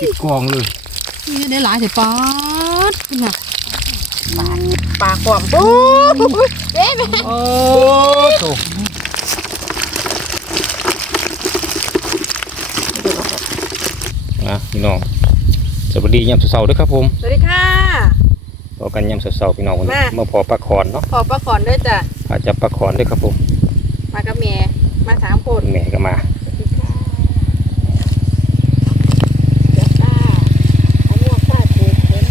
ติดกองเลยนี่ได้หลายแต่ปาดนี่น่ะปาดปลาความโอ้ยเอ๊ะแม่โอ้โตนะพี่น้องสวัสดียามเสาร์ๆด้วยครับผม สวัสดีค่ะพอกันยามเสาร์ๆพี่น้องวันนี้มามาพอปลาคอนเนาะขอปลาขอนด้วยจ้ะอาจจะปลาคอนด้วยครับผม มากับเมียมาสามคนแม่ก็มา สวัสดีค่ะเดี๋ยวป้าเอาหมวกป้าถูกเห็น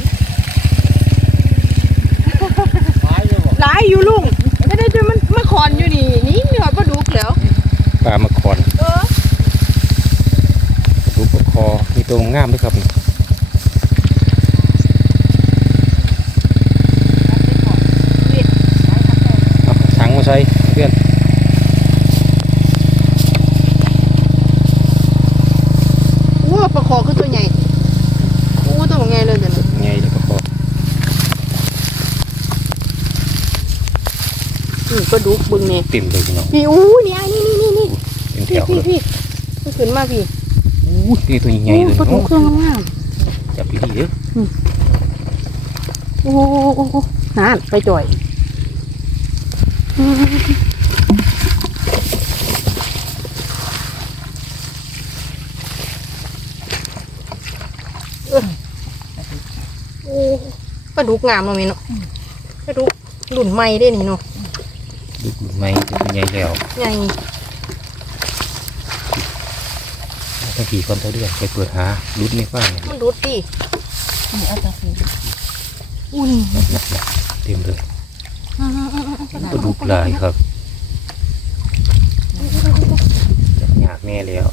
หลายอยู่ลุงไม่ได้จนมันมาขอนอยู่นี่นี่มีหอยปลาดุกแล้ว ปลามาคอน เออ ดูปลาคอมี ตัวงามด้วยครับนี่เอาถังมาใส่เพื่อนโอ้ปลาคอคือตัวใหญ่โอ้ตัวใหญ่เลยเดี๋ยวนี้ไงเดี๋ยวปลาคอนี่ปลาดุกบึงเนี่ยเต็มเลยพี่น้องพี่อู้นี่ไอ้นี่นี่นี่เป็นแถพี่วพี่เลยพี่มันขึ้นมาพี่ อู้นี่ตัวใหญ่เลยปลาดุกเครื่องงามจับดีๆเด้อโอ้โหโอ้โหนานไปจ่อยโอ้ปลาดุกงามเนาะมีเนาะปลาดุกหลุ่นใหม่ได้นี่เนาะดูดูไหมตัวใหญ่แล้วใหญ่ ถ้าขี่คนเท่าเดือนไปเปิดหารุดไม่ฟ้าเนี่ยมันดุดดิอุ้ยหนักๆเต็มเลยปลาดุกลายครับจับยากแน่แล้ว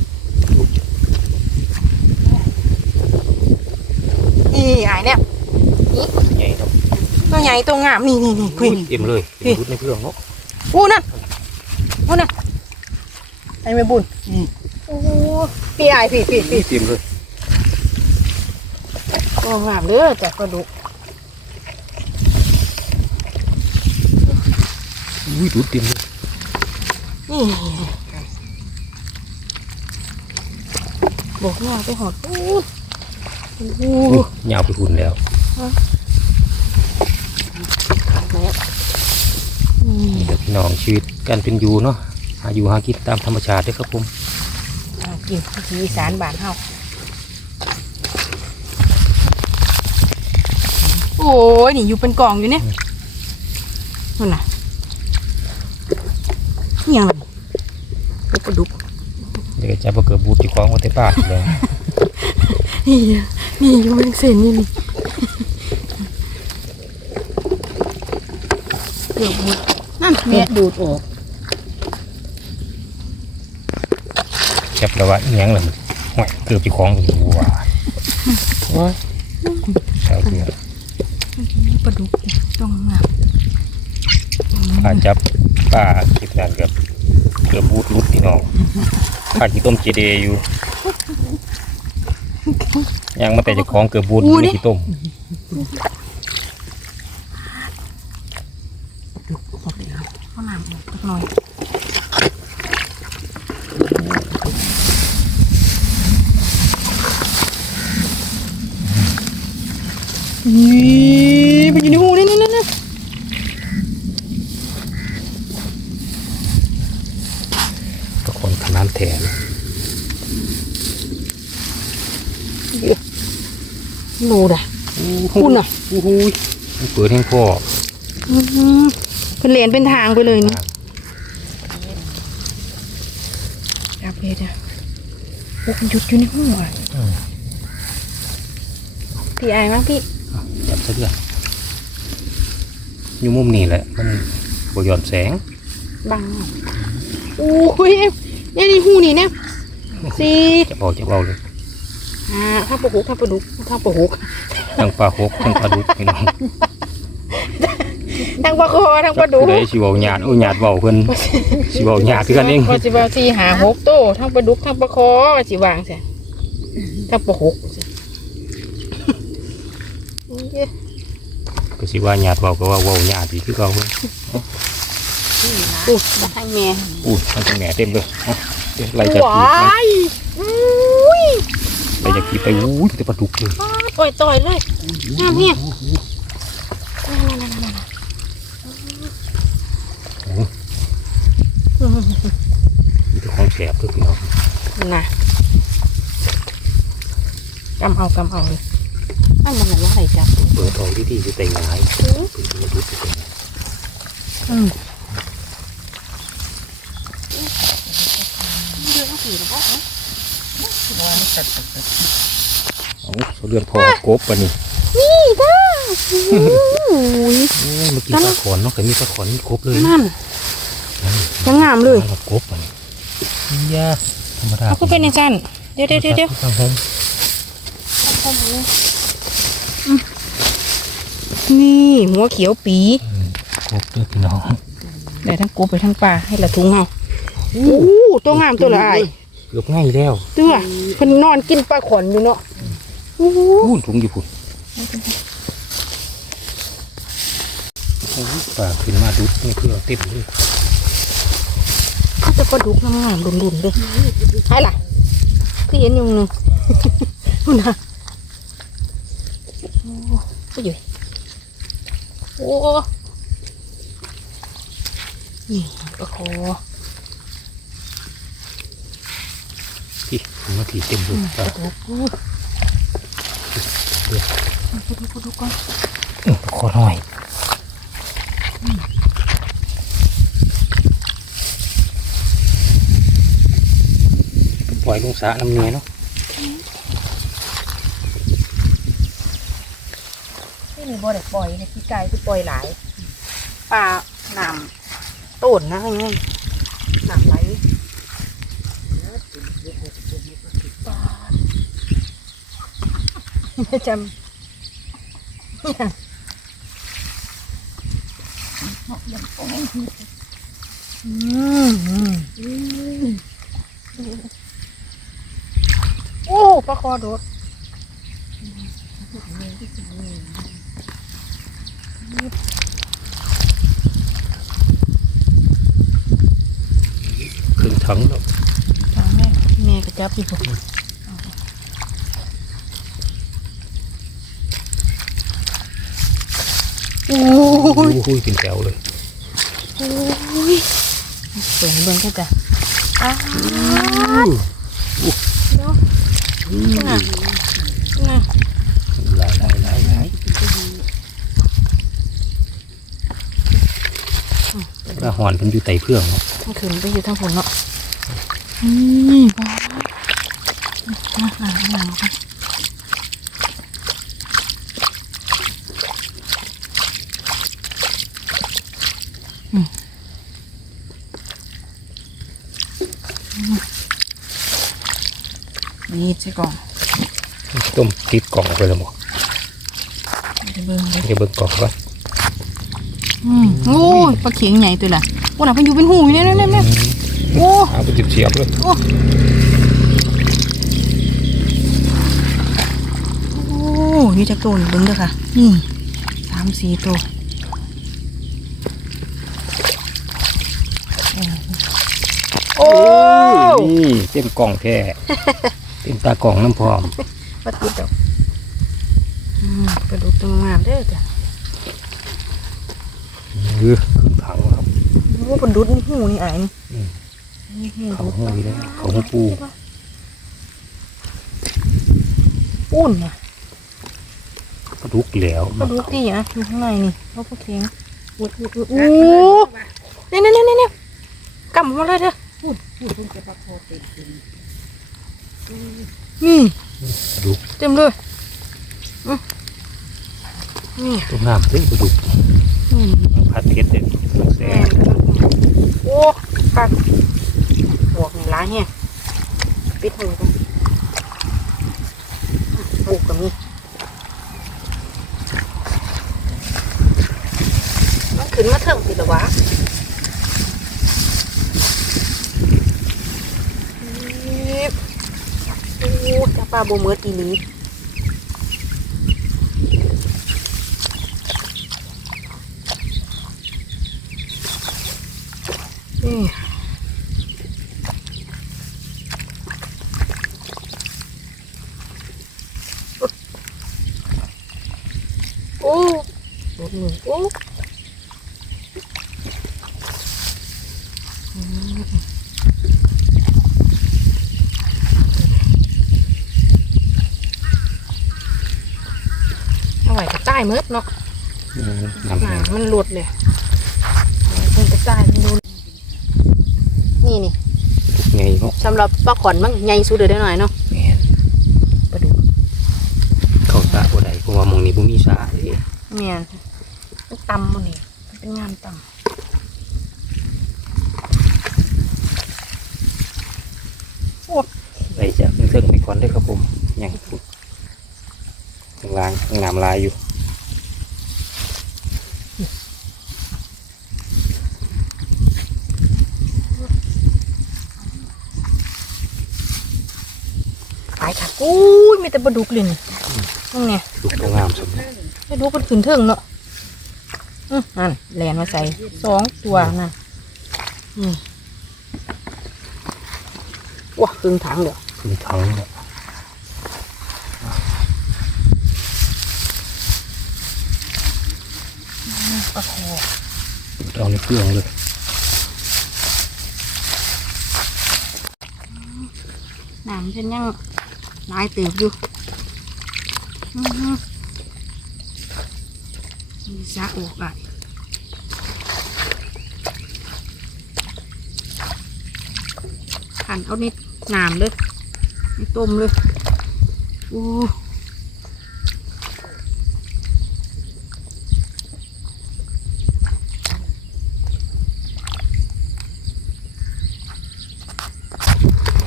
นี่ไอ้เนี่ยใหญ่ครับตัวใหญ่ตัวงามนี่นี่นี่คุยเต็มเลยพี่รุดในเพื่องเนาะอู้นั่นอู้นั่นไอ้แม่บุญโอ้ พี่ไอ้พี่พี่พี่เต็มเลยตัวงามเด้อแต่กระดูกอุ้ยรุดเต็มเลยนี่บอกว่าไปหอดอู้โอ้โหอุ้ยยาวไปหุ่นแล้วแล้วอืมนี่แหละพี่น้องชีวิตการเป็นอยู่เนาะหาอยู่หากินตามธรรมชาติเด้วยครับผมอ่า กินวิถีอีสานบ้านเฮาโอ้ยนี่อยู่เป็นกล่องอยู่เนี่ยนั่นน่ะนี่ยังไงกระดูกเดี๋ยวจะมาเกิดบูดที่คล้องไว้ในป่าเลยนี่นี่อยู่เป็นเส้นนี่นี่เกือบหมดนั่นแม่ดูดออก แค บแล้วว่าอิหยังเลยห่วยเกือบที่คล้องอยู่ว่าโอ้ยชาวเรือมีปลาดุกต้องงามอาจับป่าคลิปนั้นเกือบเกือบบูดรุดพี่น้องข้าที่ต้มเจเดอยู่ยังมาแต่เจะคล้าของเกือบบูดอยู่ในที่ต้ม ข้าวหลามอีกสักหน่อย นี่ไปอยู่ในหูนี่นี่นี่ก็คนขนาดแถมหนูด่ะคุณน่ะอู้หูยมันเปิดให้พ่ออื้อหือเป็นเหรียญเป็นทางไปเลยนี่จับเลยจ้ะโอ้ยหยุดอยู่ในหูอะพี่อายมั้งพี่จับ ซะเดือนอยู่มุมนี้แหละ มันบย้อนแสงบังโอ้ยเนี่ยนี่หูนี่เนี่ยสี่จะบอกจะเบาเลยอ่าถ้าปลาหุกถ้าปลาดุกถ้าปลาหุกทั้งปลาหกทั้งปลาดุกพี่น้องทั้งปลาคอทั้งปลาดุกผู้ใดสิเว้าหยาดโอ้หยาดเว้าเพิ่นสิเว้าหยาดคือกันเองว่าสิว่าสี่หาหกโตทั้งปลาดุกทั้งปลาคอว่าสิวางเสียทั้งปลาหุกสิ ก็สิว่าหยาดเว้าก็ว่าเว้าหยาดอีกคือเก่าเพิ่นอู้ให้แม่อู้มันเป็นแหน่เต็มเลยเอาเดี๋ยวไล่จับว้อีกนะายอุ้ยไล่อยากกินไปอู้ยแต่ปลาดุกเลยปล่อยต่อยเลยงามเฮียมีแต่ของแสบเลยพี่น้องน่ะกำเอากำเอาเลย ไอ้มันอะไรอะไรจับเปิดทองที่ดีจะแต่งงานเปิดมาดูสิเป็นไงอืมเรื่องผีหรือเปล่าเอาเรื่องพอกบปะนี่นี่ด้าโอ้ยโอ้ยเมื่อกี้ปลาขอนเนาะเคยมีปลาขอนมีกบเลยนั่นยังงามเลยปลากบปะนี่ยาธรรมดาเขาก็เป็นในจันเดี๋ยวเดี๋ยวเดี๋ยวเดี๋ยวทางโฮม นี่หัวเขียวปีกบเด้อพี่น้องได้ทั้งกบไปทั้งปลาให้ละทุงเอาโอ้ตัวงามตัวละอายเกือบง่ายแล้วตัวเพิ่นนอนกินปลาขอนอยู่เนาะโอ้โหพูนถุงอยู่พุ่นโอ้ยปลาขึ้นมาดุดนี่คือเอาเต็มเลยเขาจะปลาดุกงามๆดุนๆเลยใช่ล่ะคือเห็นอยู่หนึ่งนู่นนะโอ้ โหโอ้นี่ปลาคอพี่ถึงมาทีเต็มเลยปลาปลาดุกอู้ปลาดุกปลาดุกก่อนอื้อขอหน่อยปล่อยลงสระน้ำเนียเนาะ ที่นี่บ่ได้ปล่อยในที่ไกลที่ปล่อยหลายปลาน้ำต้นนะไงน้ำไหลปลาไม่จำอืมอืมโอ้ปลาคอโดด ครึ่งถังแล้วเอาแม่แม่ก็จับอยู่พุ่นโอ้โอ้ยโหเป็นแถวเลยโอ้ยเสียงเบิ่งแค่จ้ะอ้าวเดี๋ยวน่ะน่ะหลายหลายหลายหลายปลาหอนเป็นอยู่ไต่เพื่องเนาะมันขึ้นไปอยู่ทางฝนเนาะ นี่บ้ามาหลังหลังกันอืมนี่ใช่ก่อนต้มติดกล่องไปแล้วหมอจะเบิ่งเลยจะเบิ่งกล่องก่อนอืมโอ้ยปลาเข็งใหญ่ตัวละโอ้หน่ะมันอยู่เป็นหูอยู่เนี่ยเนี่ยเนี่ย โอ้เอาไปจิบเสียบเลยโอ้โอ้นี่จะโตนเบิ้งเด้อค่ะ นี่สามสี่ตัวโอ้นี่เต็มกล่องแท้เต็มตากล่องน้ำพร้อมปลาติดดอกอืมปลาดุกตัวงามเด้อจ้ะเออครึ่งถังครับโอ้ปลาดุกนี่หูนี่อายนี่อืมนี่หู เขาห้อยแล้วเขาห้อยปูอุ่นน่ะปลาดุกแล้วปลาดุกดีอะอยู่ข้างในนี่เขาปลาเข็งอุดอุดอุดโอ้เนี่ยเนี่ยเนี่ยเนี่ยกำมาเลยเด้อนี่ปลาดุกเต็มเลยอื้อนี่ตัวงามเด้อปลาดุกอืมพัดเพชรเด็ดแซ่แม่บโอ้กัด บวกหนึ่งล้านเนี่ยปิดหูกันบวกกับนี่มันขึ้นมาเถิงสิละวะอู้จะปลาโบเมิร์ดอีนี้นี่โอ้รถ มือโอ้อืมเอาไว้กระจายเมดเนาะน้ำหแห้นางมันหลุดเลยมันกระจายมันดูนี่นี่ไงเนาะสำหรับปลาขอนมันใหญ่สุดเลยได้หน่อยเนาะ แม่น ปลาดุก เข้าสระบ่ได้เพราะว่าหมองนี้บ่มีสระเลย เนี่ยมันตำมันนี่มัน เป็นงานตำโอ้ไปจากเทิงไปก่อนเด้อครับผมยังพูดข้างล่างข้างน้ำลายอยู่ตายค่ะอุ้ยมีแต่ปลาดุกเลยนี่นั่นไงลูกตัวงามสมไม่รู้มันขึ้นเทิงเนาะอื้อ นั่นแลนมาใส่สองตัวนะอืมว้าครึ่งถังเดี๋ยวขึ้นทั้งเนี่ยโอ้โหเอาในเครื่องเลยน้ำฉันยังลายเติบอยู่ อื้ออมีซาออกอะขันเอานิน้ำเลยไม่ต้มเลย โอ้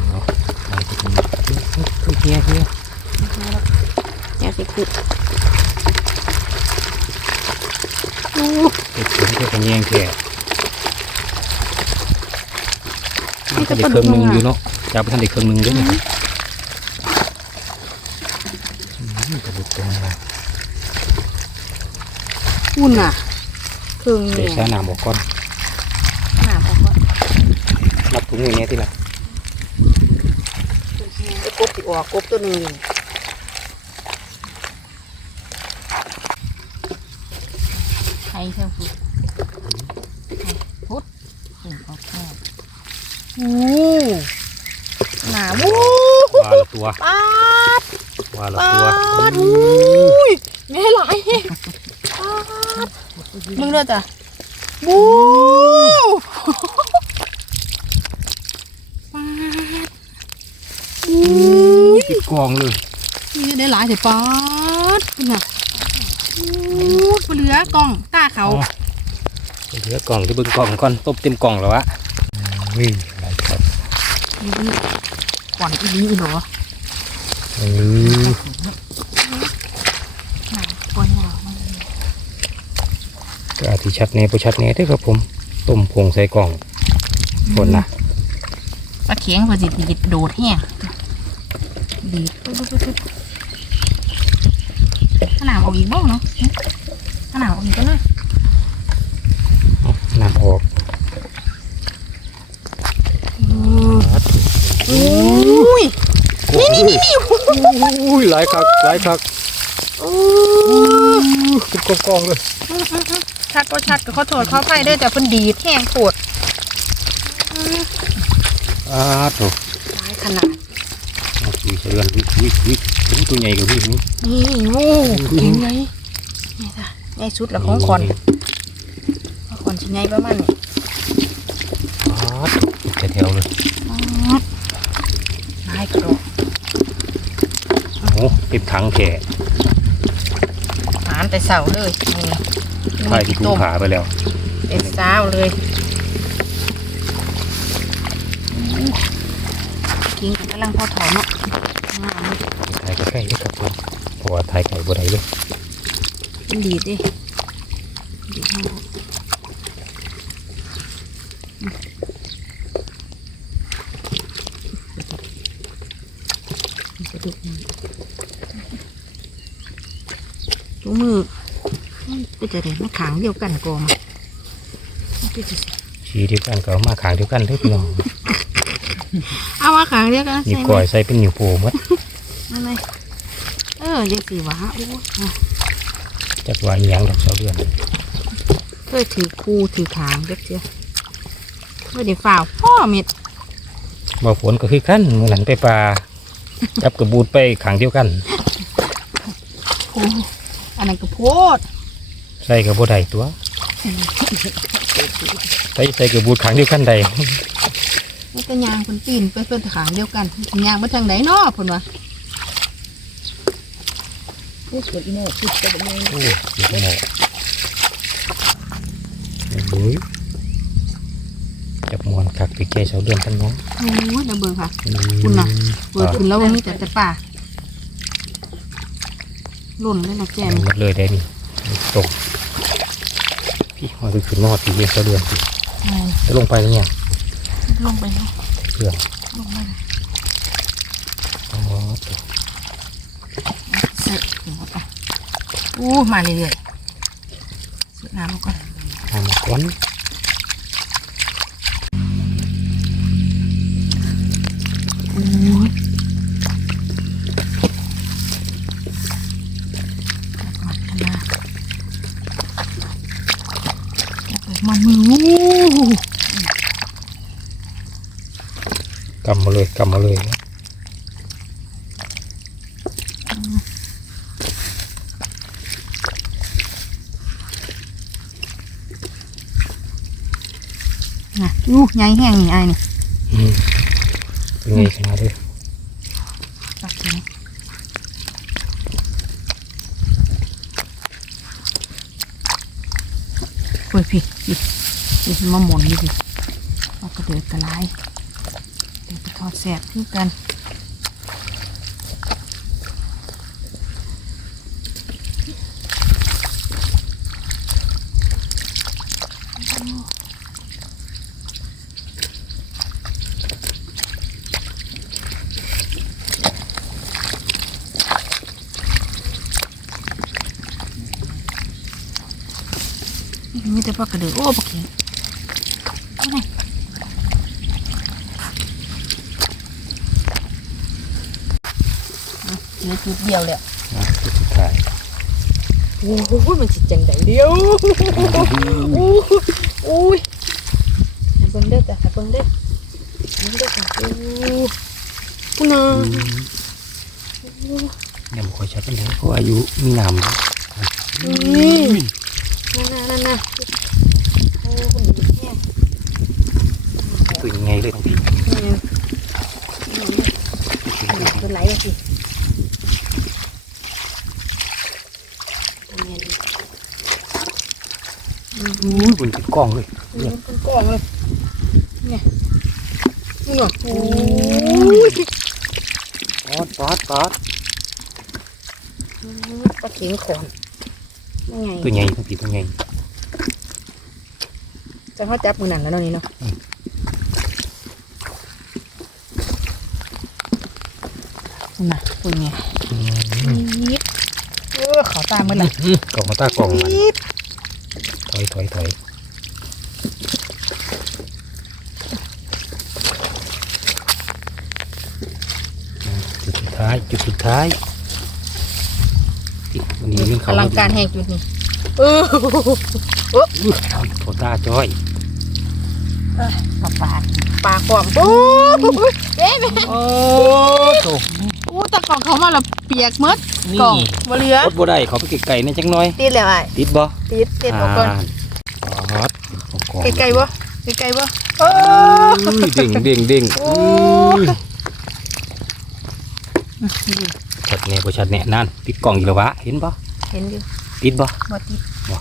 เนาะลายจะเป็นคือเฮียเฮีย เนี่ยสิคือโอ้ เด็กผมก็เป็นแยงแค่มั นก็ได้เครื่องหนึงอยู่เนาะจะไปทำได้เครื่องหนึงด้วยเนี่ยอืมกระดูกตัวงามอุ่นอะเครื่องเดี๋เนี่ยวยใช้น้ำออกก่อนน้ำออกก่อนรับถุงมือเนี้ยที่ละไอ้กบที่ออกกบตัวหนึ่งอยู่ไข่เท่าฟุดไข่ฟุดถึงออกแค่ โอ้หนาวู้ว่าละตัวปาดว่าละปาตัวดอุ้ยแม่หลายปาดมึงเด้อจ้ะบูปาดอุ้ยปิดกองเลยนี่ได้หลายแต่ปาดคุณน่ะอู้ปลาเหลือกล่องตาเขาเหลือกล่องที่เบิ่งกล่องก่อนต้มเต็มกล่องแล้ววะนี่ อะไรครับนี่ก่อนอีนี้เหรออือไหนก่อนยาวมากเลยก็อาจจะชัดแน่พอชัดแน่เด้วยครับผมต้มผงใส่กล่องคนนะปลาเขียงพอสิดีดโดดแห้งดีดปุ๊บปุ๊บปุ๊บขนาดออกอีกบ้างเนาะขนาดออกอีกก็น่า น้ำออก อุ้ยนี่นี่นี่นี่ อุ้ยหลายคักหลายคักอู้เป็นกองกองๆเลยชัดก็ชัดก็ขอโทษขออภัยเด้อแต่เพิ่นดีดแห้งโคตรอ้าโถหลายขนาดเอาคุยเสือนวิวิวิวิตัวใหญ่กับวินี่นี่โอ้เก่งไงนี่จ้ะใหญ่สุดละของคอนของคอนชิ้นใหญ่ประมาณนี้อ้าโถแถวๆเลย นายกระโดด โอ้เต็มถังแข่หานแต่เสาเลยนี่ไข่ที่คุ้ต้มมขาไปแล้วเป็นสาวเลยกินกันกำลังพอถอนเนาะงามเลยถ่ายใกล้ๆด้วยครับผมเพราะว่าถ่ายไก่บ่ได้เลยมันดีดดิดีดให้ดูมันจะดุมัน ตัวมือมันเป็นจะได้ไม่ขางเดียวกันกอมามันเป็นจะสิสีเดียวกันก็เอามาขางเดียวกันเด้อพี่น้องเอามาขางเดียวกันนิ้ใส่วไหมก้อยใส่เป็นนิ้วโป้หมดนั่นไงเออยังสีวะโอ้ยอะจักว่าอีหยังดอกเสาเดือนเคยถือคู่ถือขางเด็กเจ้าไม่ได้ฝ่าวพ่อเม็ดบ่ฝนก็คือกันมื้อนั้นไปปลาจับกระบูดไปขังเดียวกันโอ้อันนั้นก็โพดใส่กระบ่ได้ตัวใส่ใส่กระบูดขังเดียวกันได้นี่ก็ยางคนปีนไปเป็นขางเดียวกันยางมาทางไหนเนาะเพิ่นว่าผู้เกิดอีโน่คิดจะเป็นยังไงโอ้ยเดี๋ยวหมอโอ้ยจับมวนคักไปแก่เสาเดือนทั้งน้องโอ้ยเดี๋ยวเบิ่งค่ะคุณน่ะเปิดขึ้นแล้วว่ามีแต่แต่ป่า หล่นเลยนะแจแกมหมดเลยได้นี่ตกพี่มาไปขึ้นมาหอดตีเรียนเสาเดือนสิจะลงไปแล้วเนี่ยลงไปเนาะเครื่องลงไปเลยอ๋อใส่หัวไปอู้มาเรื่อยๆเสียน้ำมาก่อนทำก้อนโอ้ ลยกำมาเลยนะอู้ใหญ่แห้งนี่ไอ้นี่อืมเป็นไงขนาดเลยตักกินเฮ้ยพี่พี่พี่มาหมุนนี่พี่เอากระเดือกกระไล เดี๋ยวไปทอดแสบคือกัน มีแต่ปลากระเดือกโอ้ปลาเข็งเอาไง เอาเหลือจุดเดียวเลยนะจุดสุดท้ายโอ้โหมันจิตจังไดเดียวโอ้ยโอ้ยให้เบิ่งเด้อจ้ะให้เบิ่งเด้อเบิ่งเด้อจ้ะโอ้คุณนายังไม่ค่อยชัดเป็นไรเพราะอายุมีน้ำอืมนั่นน่ะนั่นน่ะโอ้คุณดีแห้งตัวยังไงเลยบางทีอืมเป็นไหลเลยสิตัวเนี้ยดิ อู้ยบนเป็นกล้องเลยอืมเป็นกล่องเลยเนี่ยนี่หนวดโอ้ยปอดปอดปอดปลาเข็งขอนยังไงตัวใหญ่บางทีตัวใหญ่จะเขาจับมือหนังแล้วเนาะนี่เนาะน่ะคุณไงอืมยิบเออเขาตามมือหลังกล่องมาตากล่องมันยิบถอยถอยถอยจุดสุด ท้ายจุดสุดท้ายที่วันนี้มันอเขาลังการแห่งจุดนี้เอออื้อโทตาจ้อยปลาปลาปลาขวามโอ้ยเอ๊ะโอ้โตโอ้ตะกล่องเขามาและเปียกหมดกล่องบเหลือรถบ่ได้เขาไปไกลๆในจังน้อย ติดแล้วไอ้ติดบ่ติดติดออกก่อนฮอตไกลๆบ่ไกลๆบ่เออเด้งเด้งเด้งโอ้ย ชัดแน่บ่ชัดแน่นั่นปิดกล่องอีกแล้ววะเห็นบ่เห็นอยู่ติดบ่บ่ติดบ่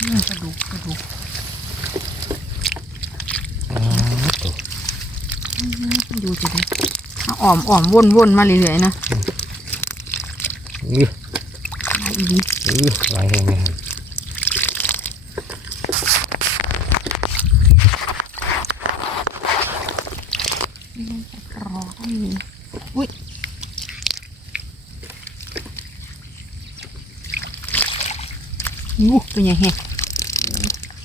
อืมกระดูกกระดูกอ๋อโตอยู่จะได้เอาอ่อมอ่อมวนวนมาเรื่อยๆนะอื้ออีดีอื้อไว้แห้งแน่รอก็มีอุ้ยอู้ตัวใหญ่แฮะ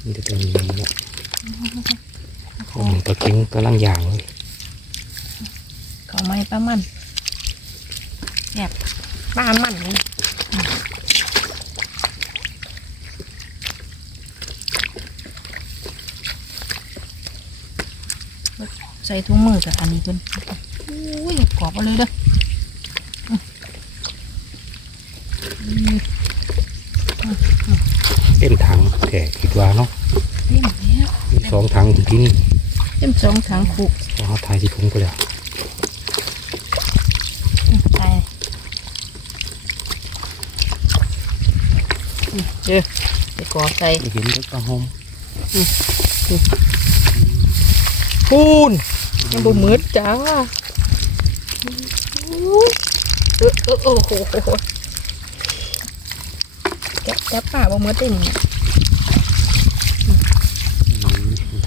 มีแต่ตัวนี้เนี่ยโอ้ยตัวเข็งกำลังย่างเลยเขาไม่ป้ามันแอบอป้ามันเลยใส่ถุงมือกับอันนี้เพิ่นอุ้ยกรอบเอาเลยเด้ออืมเต็มถังแก่คิดว่าเนาะเต็มแล้วมีสองถังถึงที่นี่เต็มสองถังคุกเราทายที่ถุงไปแล้วใช่เด้อไปกอใส่เห็นแล้วก็หอมพูน ยังบ่มืดจ้าเออเออโอ้โหจับจับป่าบ่มืดได้นี่อืม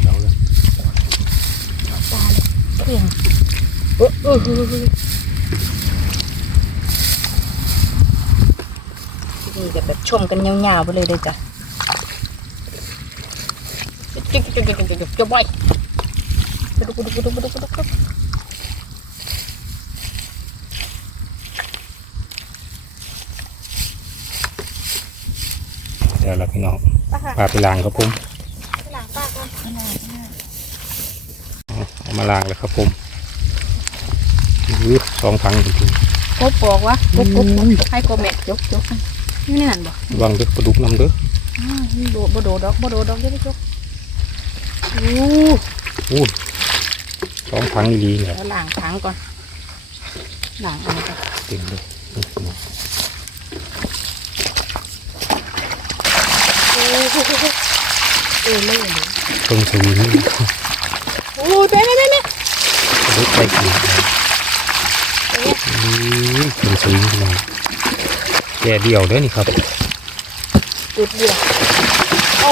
เราเลยตาเลยเข่งเออเออเออเออนี่ก็แบบชมกันยาวๆไปเลยเลยจ้ะจิ๊กจิ๊กจิ๊กจิ๊กจิ๊กจะ ไว้ไปดูไปดูไปดูไปดูไปดูเดี๋ยวเราพี่น้องป้าค่ะพาไปล้างครับผมไปล้างป้าก่อนเอามาล้างเลยครับผมอื้อสองถังจริงกบบอกว่ากบกบให้กบแม่ยกยกนี่นั่นบ่ๆระวังเด้อปลาดุกน้ำเด้ออ้าวนี่โดดบ่โดดดอกบ่โดดดอกเด้อพี่จกอู้อู้ส องถังดีๆเนี่ยเดี๋ยวล้างถังก่อนล้างอันนี้ก่อนเต็มเลยอื้อโอ้เออเลยเลยเพิ่งสวิงโอ้ยไปไปไปไปปลาดุกไปกินอื้อเพิ่งสวิงพี่น้องแก่เดียวเด้อนี่ครับจุดเดียวโอ้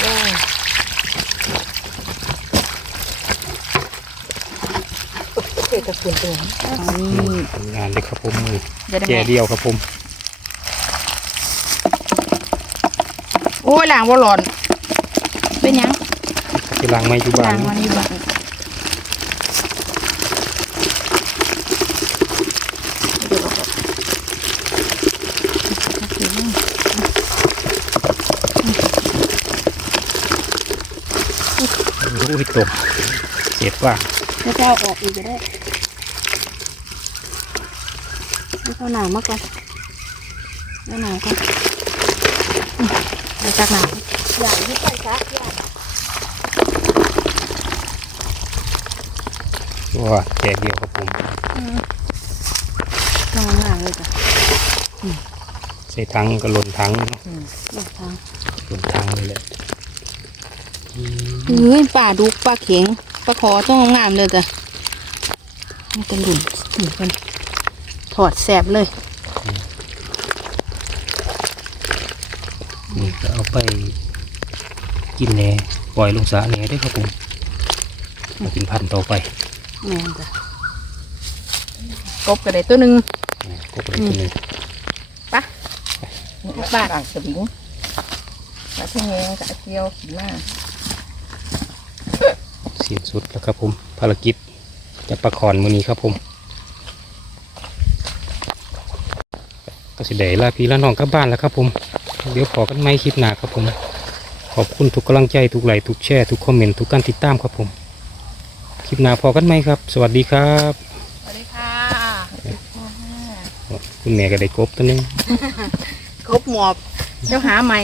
โอ้เกิดกับคุณตัวนี้ทำงานเลยครับผมมือเดี๋ยวได้แก่ไหมเดียวครับผม โอ้ยล้างบ่หลอน เป็นหยังไปล้างไม้อยู่บ้าล้านงวันนี้บ้างเดี๋ยวก่อนรู้ให้ตกเสียดว่า ไม่เจ้าออกอีกก็ได้ให้เขาหนาวมากก่อนเอาหนาวก่อนอืมาจากหนาวอย่าที่ไปซักอย่างว่าแก่เดียวครับผมนอนหนาวเลยจ้ะใส่ถังก็หล่นถังเนาะอืมลงหล่นถังเลยแหละเฮ้ยป่าดุกป่าเข็ง ป่าขอต้องงามเลยจ้ะมันจะหลุนหลุนกันถอดแสบเลยนี่ก็เอาไปกินแหน่ปล่อยลงสระแหน่ได้อครับผมมากินพันธุ์ต่อไปแม่นจ้ะกบกระไดตัวหนึ่งนะก็ไปตัวหนึงปะปะต่างสวิงมาที่แงงกับเกียวขี่มา สิ้นสุดแล้วครับผมภารกิจจะประคอนมือนี้ครับผมก็สิได้ลาพี่ลาน้องกลับบ้านแล้วครับผม เดี๋ยวพอกันไม่คลิปหน้าครับผม ขอบคุณทุกกำลังใจทุกไลค์ทุกแชร์ทุกคอมเมนต์ทุกการติดตามครับผม คลิปหน้าพอกันไหมครับ สวัสดีครับสวัสดีค่ะคุณแม่ก็ได้กบตัวหนึงกบหมอบเจ้าหาใหม่